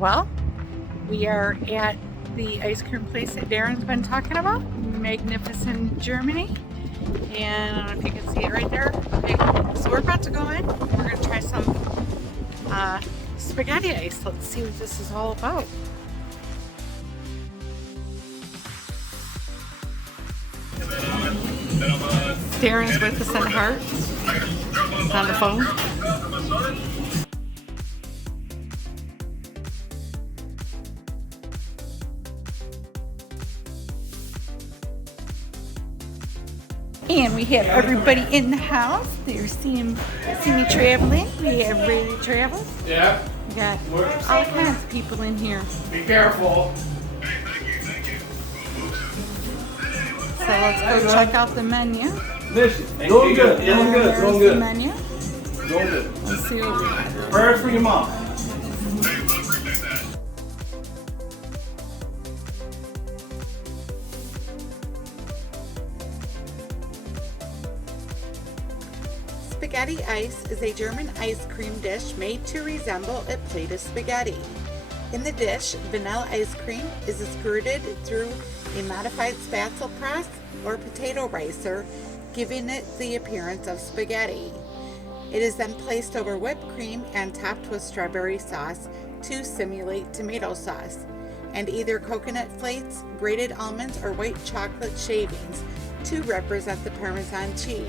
Well, we are at the ice cream place that Darren's been talking about, Magnificent Germany. And I don't know if you can see it right there. Okay. So we're about to go in. We're going to try some spaghetti ice. Let's see what this is all about. Darren's with us in hearts on the phone. And we have everybody in the house. They see me traveling. We have ready to travel. Yeah. We got all kinds of people in here. Be careful. So let's go check out the menu. Doing good. Doing good. There's Doing the good. menu. Doing good. Let's see what we got. Prayers for your mom. Spaghettieis is a German ice cream dish made to resemble a plate of spaghetti. In the dish, vanilla ice cream is squirted through a modified spatula press or potato ricer, giving it the appearance of spaghetti. It is then placed over whipped cream and topped with strawberry sauce to simulate tomato sauce, and either coconut flakes, grated almonds, or white chocolate shavings to represent the Parmesan cheese.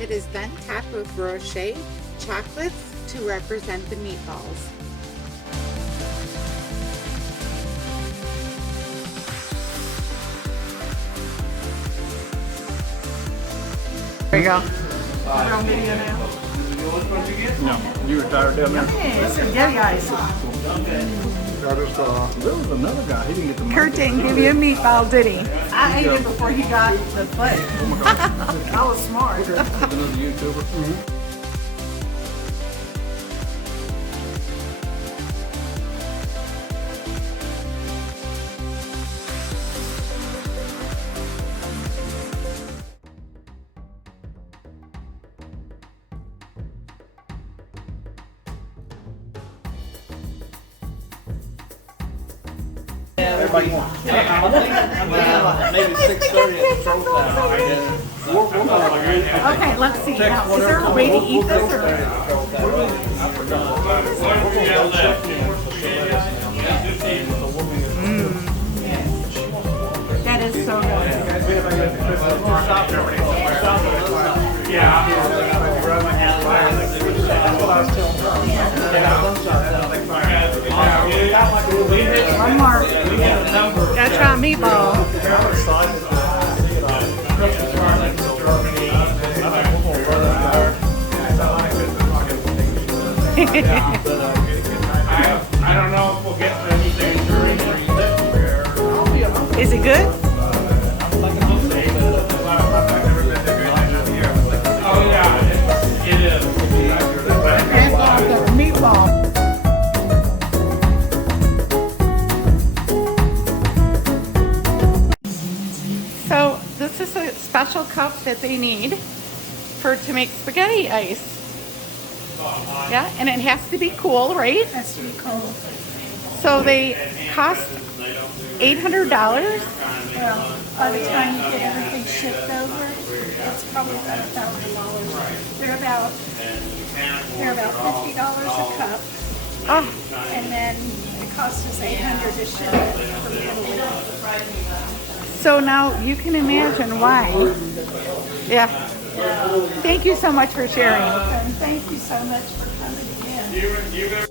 It is then topped with brioche chocolates to represent the meatballs. There you go. We're on video now. No, you retired down there. Hey, Spaghettieis. There was another guy. He didn't get the money. Kurt didn't give you a meatball, did he? I ate it before he got the plate. I was smart. Another YouTuber. Everybody wants. Maybe 6:30 at the trophy. Okay, let's see. Now, is there a way to eat this? Or? That is so One more. Gotta try meatball. I don't know if we'll get to anything during Is it good? Oh yeah, it is. Meatball. So this is a special cup that they need to make spaghetti ice. Yeah, and it has to be cool, right? Has to be cold. So they cost $800. Well, by the time you get everything shipped over, it's probably about $1,000. They're about $50 a cup, Oh, and then it costs us $800 to ship it from Italy. so now you can imagine why. Yeah. Thank you so much for sharing. And thank you so much for coming in.